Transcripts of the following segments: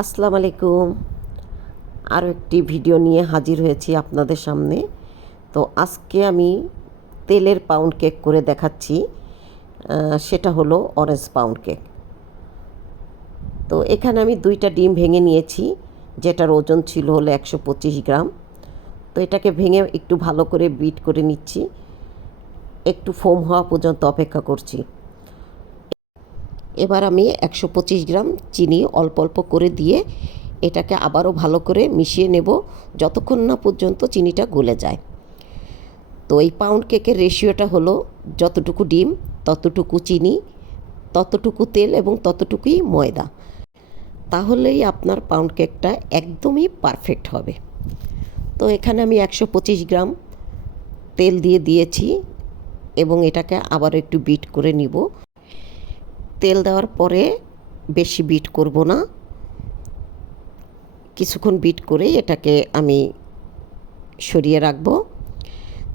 আসসালামু আলাইকুম। আরও একটি ভিডিও নিয়ে হাজির হয়েছি আপনাদের সামনে। তো আজকে আমি তেলের পাউন্ড কেক করে দেখাচ্ছি। সেটা হলো অরেঞ্জ পাউন্ড কেক। তো এখানে আমি 2টা ডিম ভেঙে নিয়েছি, যেটার ওজন ছিল হলো 125 গ্রাম। তো এটাকে ভেঙে একটু ভালো করে বিট করে নিচ্ছি, একটু ফোম হওয়া পর্যন্ত অপেক্ষা করছি। এবার আমি 125 গ্রাম চিনি অল্প অল্প করে দিয়ে এটাকে আবারও ভালো করে মিশিয়ে নেব যতক্ষণ না পর্যন্ত চিনিটা গলে যায়। তো এই পাউন্ড কেকের রেশিওটা হলো যতটুকু ডিম ততটুকু চিনি, ততটুকু তেল এবং ততটুকুই ময়দা। তাহলেই আপনার পাউন্ড কেকটা একদমই পারফেক্ট হবে। তো এখানে আমি 125 গ্রাম তেল দিয়ে দিয়েছি এবং এটাকে আবার একটু বিট করে নিব। তেল দেওয়ার পরে বেশি বিট করব না, কিছুক্ষণ বিট করে এটাকে আমি সরিয়ে রাখব।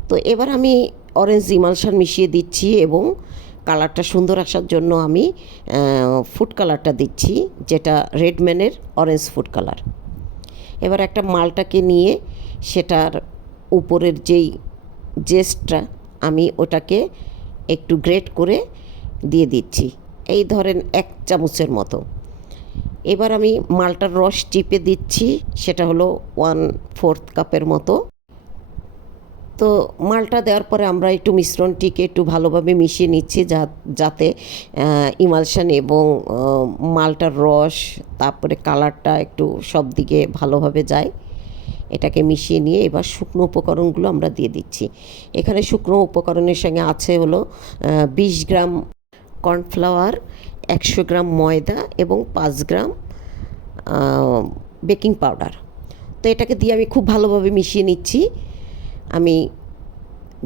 তো এবার আমি অরেঞ্জ ইমালশন মিশিয়ে দিচ্ছি এবং কালারটা সুন্দর আসার জন্য আমি ফুড কালারটা দিচ্ছি, যেটা রেডম্যানের অরেঞ্জ ফুড কালার। এবার একটা মালটাকে নিয়ে সেটার উপরের যেই জেস্টটা আমি ওটাকে একটু গ্রেট করে দিয়ে দিচ্ছি, এই ধরেন 1 চামচের মতো। এবার আমি মালটার রস চিপে দিচ্ছি, সেটা হলো 1/4 কাপের মতো। তো মালটা দেওয়ার পরে আমরা একটু মিশ্রণটিকে একটু ভালোভাবে মিশিয়ে নিচ্ছি, যাতে ইমালশন এবং মালটার রস তারপরে কালারটা একটু সব দিকে ভালোভাবে যায়। এটাকে মিশিয়ে নিয়ে এবার শুকনো উপকরণগুলো আমরা দিয়ে দিচ্ছি। এখানে শুকনো উপকরণের সঙ্গে আছে হলো 20 গ্রাম কর্নফ্লাওয়ার, 100 গ্রাম ময়দা এবং 5 গ্রাম বেকিং পাউডার। তো এটাকে দিয়ে আমি খুব ভালোভাবে মিশিয়ে নিচ্ছি। আমি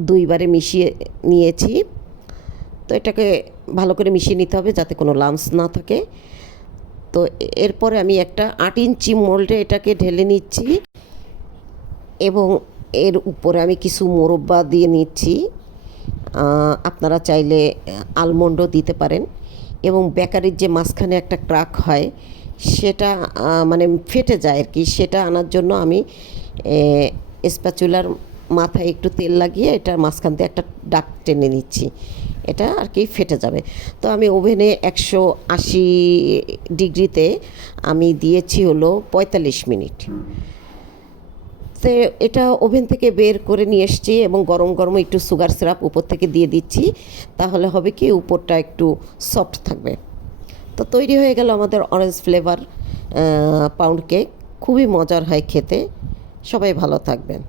2 বারে মিশিয়ে নিয়েছি। তো এটাকে ভালো করে মিশিয়ে নিতে হবে যাতে কোনো লাম্পস না থাকে। তো এরপরে আমি একটা 8 ইঞ্চি মোল্ডে এটাকে ঢেলে নিচ্ছি এবং এর উপরে আমি কিছু মোরব্বা দিয়ে নিচ্ছি। আপনারা চাইলে আলমন্ডও দিতে পারেন। এবং বেকারির যে মাঝখানে একটা ক্রাক হয়, সেটা মানে ফেটে যায় আর কি, সেটা আনার জন্য আমি স্প্যাচুলার মাথায় একটু তেল লাগিয়ে এটার মাঝখান দিয়ে একটা ডাক টেনে নিচ্ছি, এটা আর কি ফেটে যাবে। তো আমি ওভেনে 180 ডিগ্রিতে আমি দিয়েছি হলো 45 মিনিট। তো এটা ওভেন থেকে বের করে নিয়ে এসেছি এবং গরম গরম একটু সুগার সিরাপ উপর থেকে দিয়ে দিচ্ছি, তাহলে হবে কি উপরটা একটু সফট থাকবে। তো তৈরি হয়ে গেল আমাদের অরেঞ্জ ফ্লেভার পাউন্ড কেক। খুবই মজার হয় খেতে। সবাই ভালো থাকবেন।